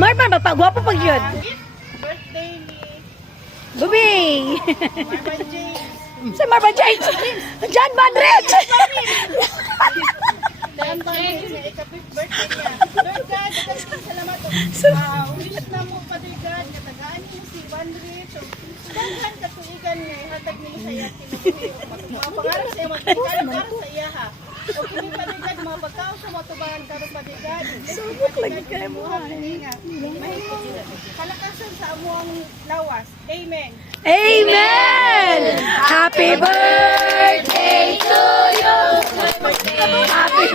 Marman, mapagwapo pag yun. Birthday ni Bubi! Marman James. Si Marman James! John Madrid! Dahil pa rin niya, ikapit birthday niya. Lord God, salamat. Ulit na mo, Father God, katagaan niyo si One Rich. Daghan katuigan niya, hatag niyo sa iya. Mga pangarap sa iyo, magpagkaroon para sa iya ha. O kini Father God, mga pagkaw sa matubahan karon Father God. Subok lagi kayo mo. Kalakasan sa amuang lawas. Amen. Amen! Happy birthday to you! Happy birthday! Happy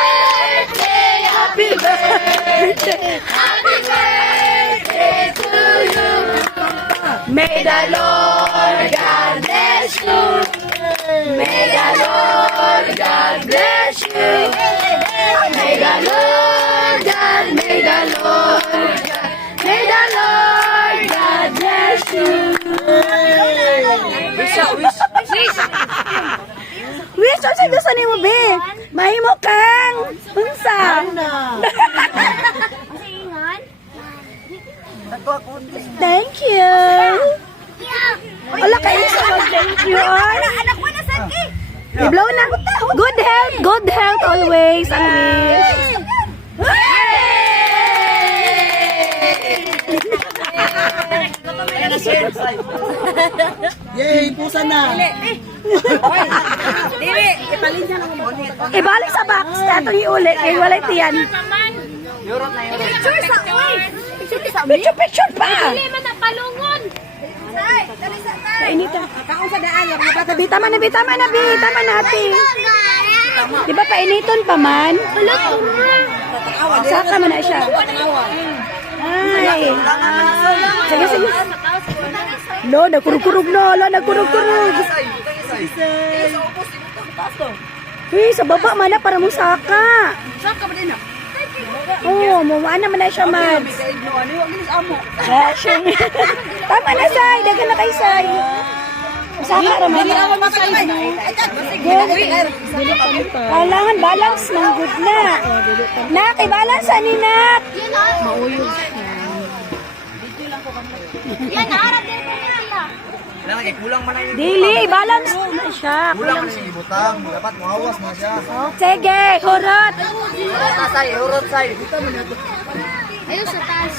birthday! Happy birthday! Happy birthday to you! May the Lord God bless you! May the Lord God bless you! May the Lord God, may the Lord God, may the Lord God bless you! Wish, ano gusto ni mo, be? Mahimo kang! Unsa? Thank you! Wala kayo sa mag-thank you, Anak ko na sakit. i-blow na. Good health always, ang wish. Yay, pusa na. Dili, ipalin siya ng Ibalik sa box, tatong iuli, kaya walay tiyan. picture sa uy. Picture sa Picture pa! Dili man ang palungon. Say, dali sa tay. Kainita. Kaon sa daan lang mga bata. Tama natin. Di ba painiton pa man? Saka man na siya. Ay. Sige. Lo, nagkurug-kurug no. Nagkurug-kurug. Uy, sa baba man na para mong saka. Saka ba din na? Oo, mumana man na siya, Mads. Tama na, Say. Dagan na kay Say. Saka raman na. Kailangan balance ng good na. Nak, i-balance ani, Nak. Mauyog. Yan, harap din mo nga. Kulang man na Dili, i-balance na siya. Kulang man yung ibutang. Dapat mahawas na siya. Sige, hurot. Urot say. Ayun sa taas.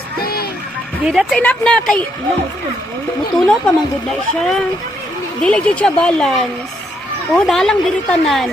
Di, that's enough na kay... Mutunaw pa, manggod na siya. Dili, dyan siya balance. Oh, dalang diri tanan.